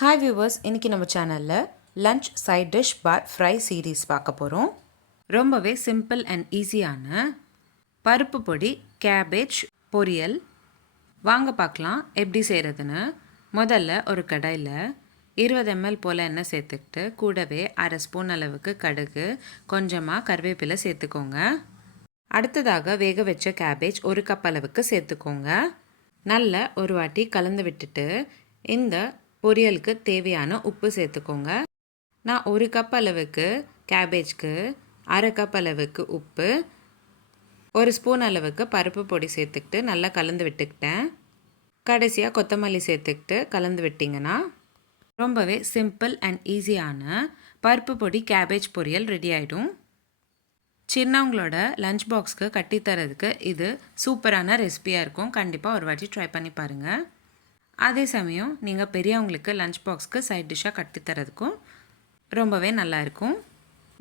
Hi viewers, இன்றைக்கி நம்ம சேனலில் லன்ச் சைட் டிஷ் பார் ஃப்ரை சீரீஸ் பார்க்க போகிறோம். ரொம்பவே சிம்பிள் அண்ட் ஈஸியான பருப்பு பொடி கேபேஜ் பொரியல் வாங்க பார்க்கலாம் எப்படி செய்கிறதுன்னு. முதல்ல ஒரு கடாயில் 20 ml போல் எண்ணெய் சேர்த்துக்கிட்டு கூடவே அரை ஸ்பூன் அளவுக்கு கடுகு, கொஞ்சமாக கருவேப்பிலை சேர்த்துக்கோங்க. அடுத்ததாக வேக வச்ச கேபேஜ் 1 கப் அளவுக்கு சேர்த்துக்கோங்க. நல்ல ஒரு வாட்டி கலந்து விட்டுட்டு இந்த பொரியலுக்கு தேவையான உப்பு சேர்த்துக்கோங்க. நான் 1 கப் அளவுக்கு கேபேஜ்க்கு அரை கப் அளவுக்கு உப்பு, 1 ஸ்பூன் அளவுக்கு பருப்பு பொடி சேர்த்துக்கிட்டு நல்லா கலந்து விட்டுக்கிட்டேன். கடைசியாக கொத்தமல்லி சேர்த்துக்கிட்டு கலந்து விட்டிங்கன்னா ரொம்பவே சிம்பிள் அண்ட் ஈஸியான பருப்பு பொடி கேபேஜ் பொரியல் ரெடி ஆகிடும். சின்னவங்களோட லஞ்ச் பாக்ஸ்க்கு கட்டித்தரதுக்கு இது சூப்பரான ரெசிபியாக இருக்கும். கண்டிப்பாக ஒரு வாட்டி ட்ரை பண்ணி பாருங்கள். அதே சமயம் நீங்கள் பெரியவங்களுக்கு லஞ்ச் பாக்ஸ்க்கு சைட் டிஷ்ஷாக கட்டித்தரதுக்கும் ரொம்பவே நல்லாயிருக்கும்.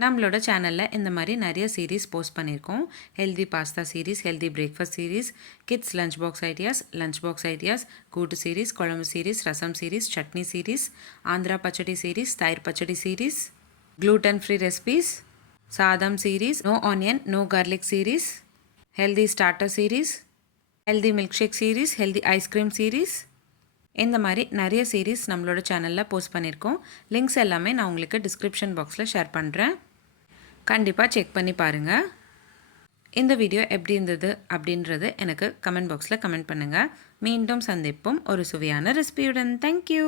நம்மளோட சேனலில் இந்த மாதிரி நிறைய சீரீஸ் போஸ்ட் பண்ணியிருக்கோம். Healthy pasta series, healthy breakfast series, kids lunch box ideas, kootu series, kuzhambu series, rasam series, chutney series, Andhra pachadi series, தயிர் pachadi series, gluten free recipes, சாதம் series, no onion no garlic series, healthy starter series, healthy milk shake series, healthy ice cream series, இந்த மாதிரி நிறைய series நம்மளோட சேனலில் post பண்ணியிருக்கோம். Links எல்லாமே நான் உங்களுக்கு டிஸ்கிரிப்ஷன் பாக்ஸில் ஷேர் பண்ணுறேன். கண்டிப்பாக செக் பண்ணி பாருங்கள். இந்த வீடியோ எப்படி இருந்தது அப்படின்றது எனக்கு கமெண்ட் பாக்ஸில் கமெண்ட் பண்ணுங்கள். மீண்டும் சந்திப்போம் ஒரு சுவையான ரெசிபியுடன். தேங்க்யூ.